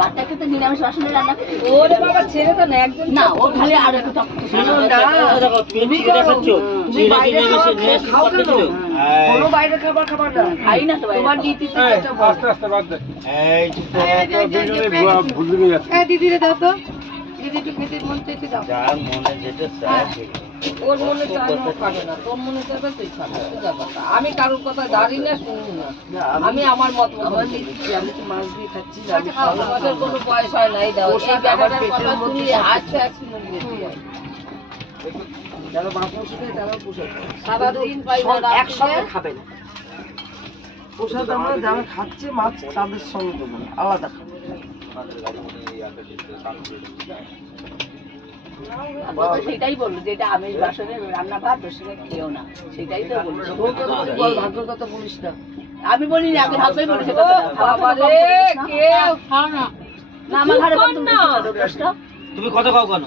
বাচ্চাকে তো নিরামিষ বাসনে রান্না করি। ওরে বাবা ছেড়ে তো না একজন না ও খালি আর একটু টক তুমি বাইরে খাও কেন? কোনো বাইরে খাবার খাবার না। খাই না তো তোমার নীতিতে যেটা বল। আস্তে আস্তে বাদ দে। দিদিরে দাও তো। দিদি একটু খেতে মন চাইতে দাও। যার মনে যেটা চায় ওর মনে চায় না খাবে না, তোর মনে চাইবে তুই খাবে, সোজা কথা। আমি কারোর কথা দাঁড়ি না শুনি না, আমি আমার মত মতো দিচ্ছি, আমি তো মাছ দিয়ে খাচ্ছি। আমাদের কোনো পয়সা নাই দাও। এই ব্যাটাটার কথা শুনলে হাসতে হাসতে মুখ বেরিয়ে যায়। যারা বাপুর সাথে তারাও পোষায়। সারাদিন পাই না, রাত একসাথে দিনে। খাবে না। প্রসাদ আমরা যারা খাচ্ছে মাছ তাদের সঙ্গে দেবো না, আলাদা খাবো। সেটাই বললো যেটা আমিষ বাসনে রান্না ভাত সেটা খেয়েও না, সেটাই তো বললো। তোর কথা তুই বল, ভাগ্যের কথা বলিস না। আমি বলিনি, আগে ভাবতেই বলেছে ও বাবা রে, কেউ না আমার ঘরে বন্ধ না তুমি কত খাও কেন?